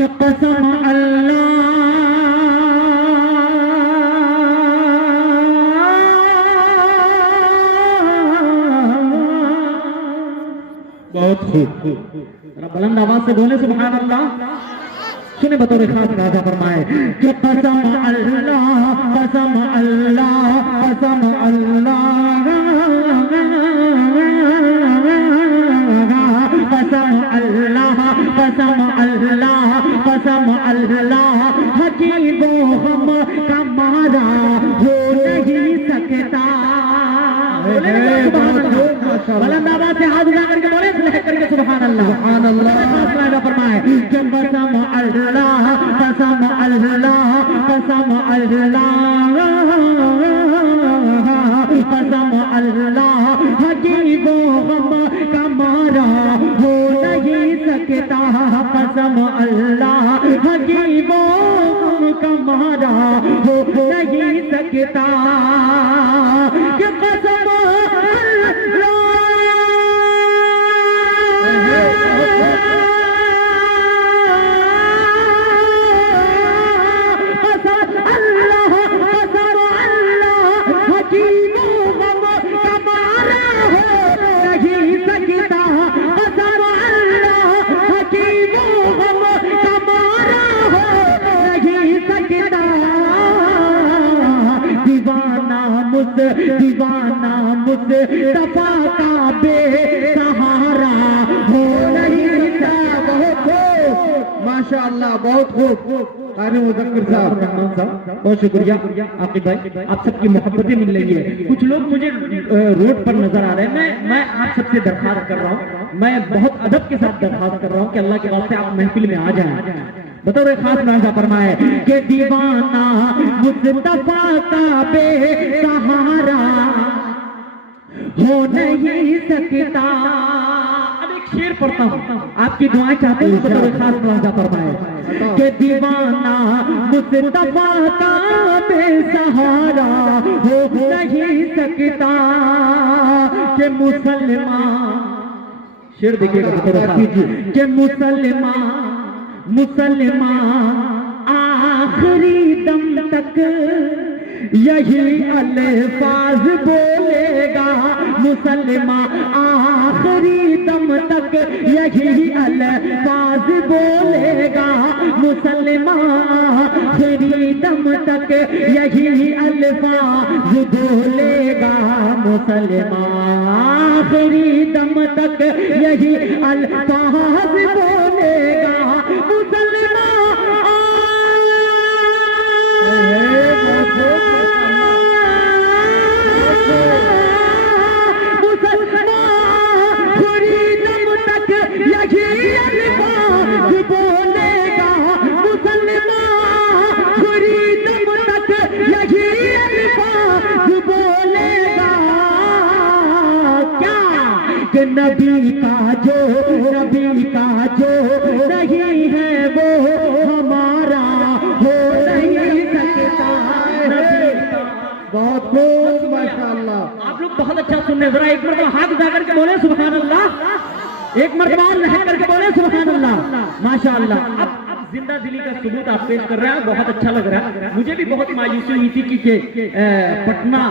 कि कसम अल्लाह बहुत खूब, बुलंद आवाज से बोले सुभान अल्लाह। सुने बतौर खास राजा फरमाए कि कसम अल्लाह कसम अल्लाह कसम अल्लाह कसम अल्लाह कसम अल्लाह कसम अल्लाह हकीमो हम का मारा हो नहीं सकता। बुलंद आवाज से हाथ उठा करके बोले करके सुभान अल्लाह सुभान अल्लाह। फरमाए कि कसम अल्लाह कसम अल्लाह कसम अल्लाह कसम अल्लाह हकीमो हम का मारा हो नहीं सकता। कसम अल्लाह हकीमो हम का मारा हो नहीं सकता। कि कसम दीवाना मुस्तफा का बेसहारा हो नहीं सकता। माशाअल्लाह बहुत खूब। कारी मुजफ्फर साहब बहुत शुक्रिया आकिब भाई, आप सबकी मोहब्बतें मिल रही है। कुछ लोग मुझे रोड पर नजर आ रहे हैं। मैं आप सबसे दरखास्त कर रहा हूँ, मैं बहुत अदब के साथ दरखास्त कर रहा हूँ कि अल्लाह के वास्ते आप महफिल में आ जाएं। बतौर खास राजा फरमाए कि दीवाना मुस्तफा का बेसहारा हो नहीं सकता। अब एक शेर पढ़ता हूँ, आपकी दुआएं चाहते हैं। बतौर खास राजा फरमाए कि दीवाना मुस्तफा का बेसहारा हो नहीं सकता। कि मुसलमान, शेर देखिएगा बतौर खास, कि मुसलमान आखिरी दम तक यही अल्फाज बोलेगा। मुसलमान आखिरी दम तक यही अल्फाज बोलेगा। मुसलमान आखिरी दम तक यही अल्फाज बोलेगा। मुसलमान आखिरी दम तक यही अल्फाज बोलेगा। नबी का जो नहीं है वो हमारा हो नहीं सकता। बहुत खूब माशाअल्लाह। आप लोग बहुत अच्छा सुन रहे हैं। जरा एक मरतबा हाथ उठा करके बोले सुभान अल्लाह, एक मरतबा रह करके बोले सुभान अल्लाह। माशाअल्लाह। अब जिंदा दिली का सबूत आप पेश कर रहे हैं, बहुत अच्छा लग रहा है। मुझे भी बहुत मायूसी हुई थी कि पटना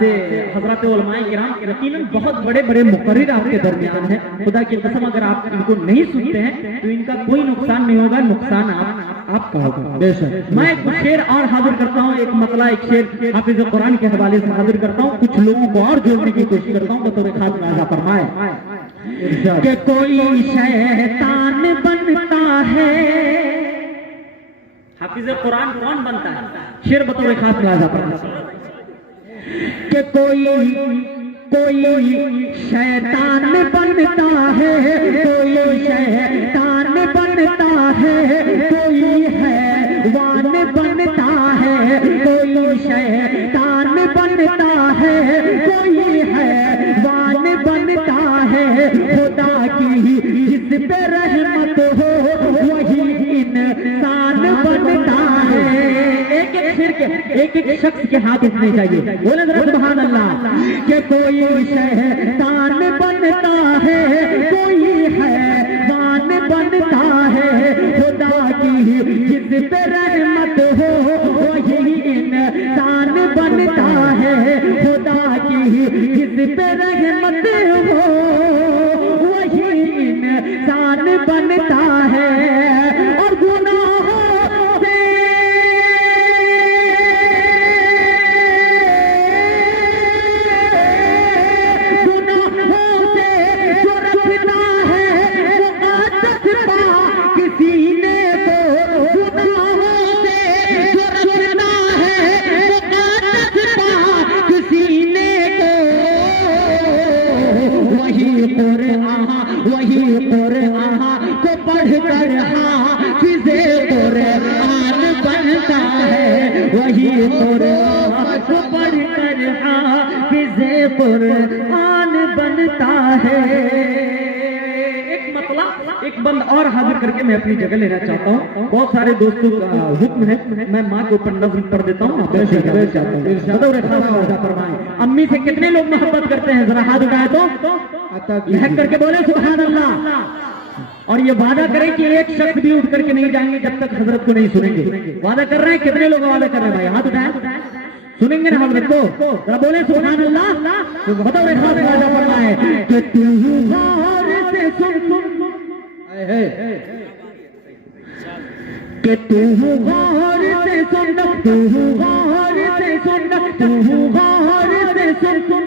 से हजरत उलमाए किराम यकीनन बहुत बड़े बड़े मुकर्रिर आपके दरमियान है। खुदा की कसम अगर आप इनको नहीं सुनते हैं तो इनका कोई नुकसान नहीं होगा, नुकसान आपका होगा। बेशक मैं एक शेर और हाजिर करता हूँ, एक मतला एक शेर हाफिज कुरान के हवाले से हाजिर करता हूँ। कुछ लोगों को और जोड़ने की कोशिश करता हूँ। बतौर खास राजा फरमाए कि कोई शैतान बनता है। हाफिज कुरान कौन बनता है? शेर बतौर खास राजा फरमाए कि कोई शैतान बनता है, कोई शैतान बनता है, कोई हैवान बनता है, कोई शैतान बनता है, कोई हैवान बनता है। खुदा की जिस पे रहमत हो वही इंसान बनता है। एक एक शख्स के हाथ उठने चाहिए। बोले जरा सुभान अल्लाह। कि कोई शैतान बनता है, कोई हैवान बनता है, खुदा जिस पे रहमत हो वही इंसान बनता है, खुदा की जिस पे रहमत हो वही इंसान बनता है। और गुनाहों से जो रखता है वो आदत किसी ने तो, गुनाहों से जो रखता है वो आदत किसी ने तो, वही कुरान को पढ़कर हाफिज़े कुरान बनता है, वही कुरान को पढ़कर हाफिज़े कुरान बनता है। एक मतला एक बंद और हाजिर करके मैं अपनी जगह लेना चाहता हूँ। बहुत सारे दोस्तों का हुक्म है, मैं माँ के ऊपर नज़्म पढ़ देता हूँ, अम्मी से कितने लोग मोहब्बत करते हैं, जरा हाथ उठाए तो लहक करके बोले सुभान अल्लाह। और ये वादा करें कि एक शख्स भी उठ करके नहीं जाएंगे जब तक हजरत को नहीं सुनेंगे। वादा कर रहे हैं, कितने लोग वादा कर रहे हैं भाई, हाथ उठाए, सुनेंगे ना हजरत को, जरा बोले सुभान अल्लाह। तो बहुत राजा पड़ रहा है कि तू गौर से सुन, कि तू गौर से सुन, तू गौर से सुन, तू गौर से सुन,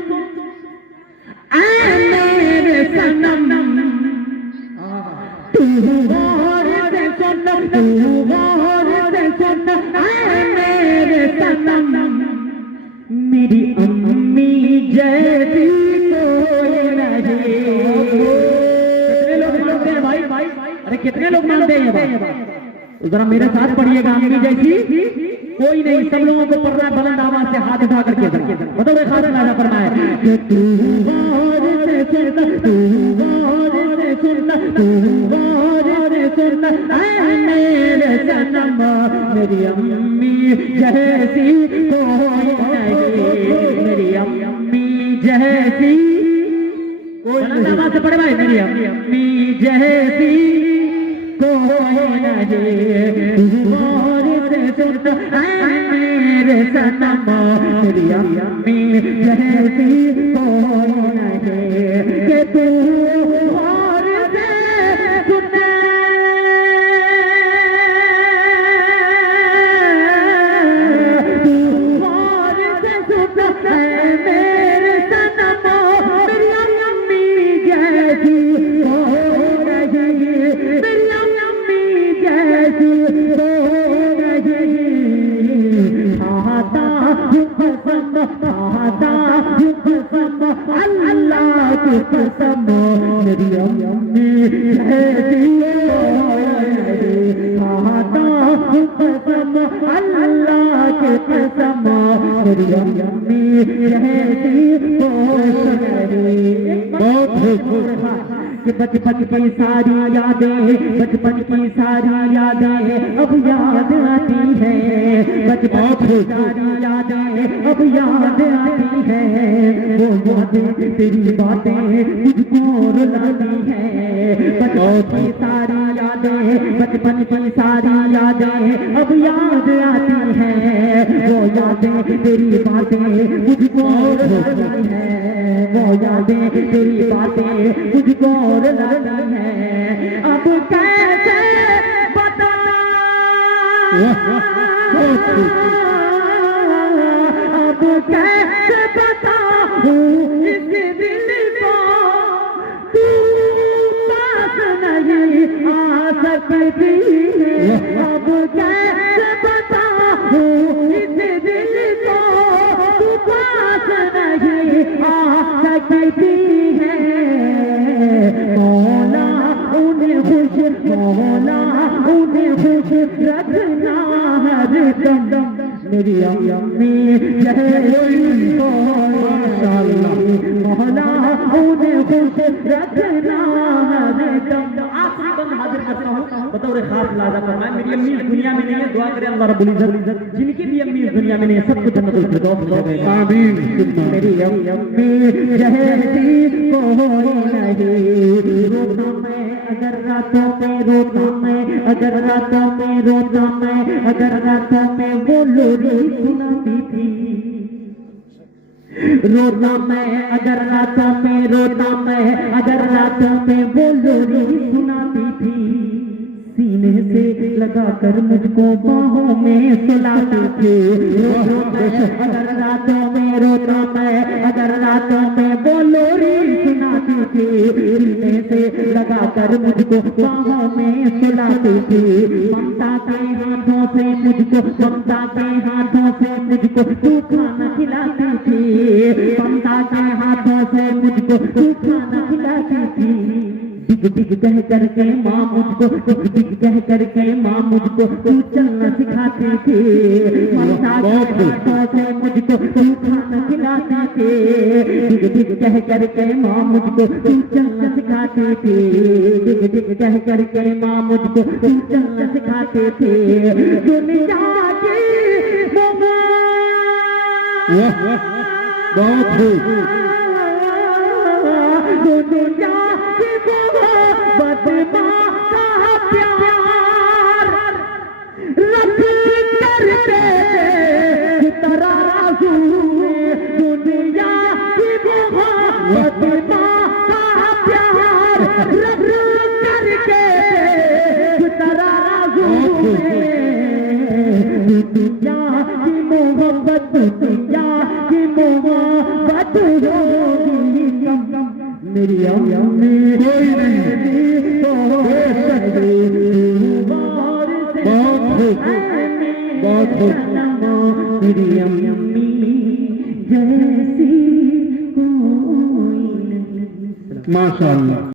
ऐ मेरे सनम, तू गौर से सुन, तू गौर से सुन, ऐ मेरे सनम, मेरी अम्मी जैसी कोई नहीं। कितने लोग मानते हैं भाई? अरे कितने लोग मानते हैं भाई? जरा मेरे साथ पढ़िएगा, अम्मी जैसी कोई नहीं। सब लोगों को पढ़ना है बुलंद आवाज से, हाथ उठा करके मतलब एक हाथ राजा फरमाए कि तू गौर से सुन, तू गौर से सुन, तू गौर से सुन, ऐ मेरे सनम, मेरी अम्मी जैसी कोई नहीं, मेरी अम्मी जैसी बुलंद आवाज से पढ़े भाई, मेरी अम्मी जैसी कोई नहीं, तू गौर से सुन, ऐ मेरे सनम, मेरी अम्मी जैसी कोई नहीं, कि तू गौर से सुन, तू गौर से सुन, ऐ मेरे सनम, मेरी अम्मी जैसी कोई नहीं, मेरी अम्मी जैसी कोई नहीं। खाता कसम, खाता कसम, अल्लाह की कसम, मेरी अम्मी जैसी कोई नहीं। खाता कसम, अल्लाह की कसम, मेरी अम्मी जैसी कोई नहीं। बहुत कि बचपन की सारी यादें, बचपन की सारी यादें अब याद आती है, बचपन की सारी यादें अब याद आती है, वो यादें तेरी बातें मुझको रुलाती है। बचपन की सारी यादें, बचपन की सारी यादें अब याद आती है, वो यादें तेरी बातें मुझको रुलाती है, वो यादें तेरी बातें मुझको रुलाती है। अब कैसे बता, अब कैसे बताऊं इस दिल को, तू पास नहीं आ सकती है। अब कैसे बताऊं इस दिल को, तू पास नहीं आ सकती है। मौला उन्हें खुश, मौला उन्हें खुश रखना हरदम, मेरी अम्मी जैसी माशाअल्लाह, मौला उन्हें खुश रखना हरदम। आखिरी बंद हाजिर करता हूँ बतौर खास लाजा फरमाए, मेरी अम्मी इस दुनिया में नहीं है, दुआ करें अल्लाह रब्बुल इज्जत जिनकी भी अम्मी इस दुनिया में नहीं है सबको जन्नतुल फिरदौस में जगह। आमीन। मेरी अम्मी जैसी कोई नहीं, रोता मैं अगर रातों में, रोता मैं अगर रातों में, रोता मैं अगर रातों में वो लोरी सुनाती थी, रोता मैं अगर रातों में, रोता मैं अगर रातों में वो लोरी सुनाती थी, सीने से लगाकर मुझको बाहों में सुलाती थी, अगर रातों में, रोता मैं अगर रातों में वो लोरी सुनाती थी, सीने से लगाकर मुझको बाहों में सुलाती थी, ममता के हाथों से मुझको, ममता के हाथों से मुझको तू खाना खिलाती थी, ममता के हाथों से मुझको तू खाना खिलाती थी, डिग डिग कह करके माँ मुझको, डिग डिग कह करके माँ मुझको तू चलना सिखाती थी, ममता के हाथों से मुझको तू खाना खिलाती थी, डिग डिग कह करके माँ मुझको तू चलना सिखाती थी, डिग डिग कह करके माँ मुझको तू चलना सिखाती थी, दुनिया की वाह वाह, बहुत खूब। दुनिया की बदमा का प्यार रख करके तराजू में, दुनिया की बदमा का प्यार रख करके तराजू में, दुनिया की मोहब्बत, दुनिया की मोहब्बत होगी कम, मेरी अम्मी कोई नहीं, बहुत खूब, बहुत खूब। मेरी अम्मी जैसी कोई नहीं। माशाअल्लाह।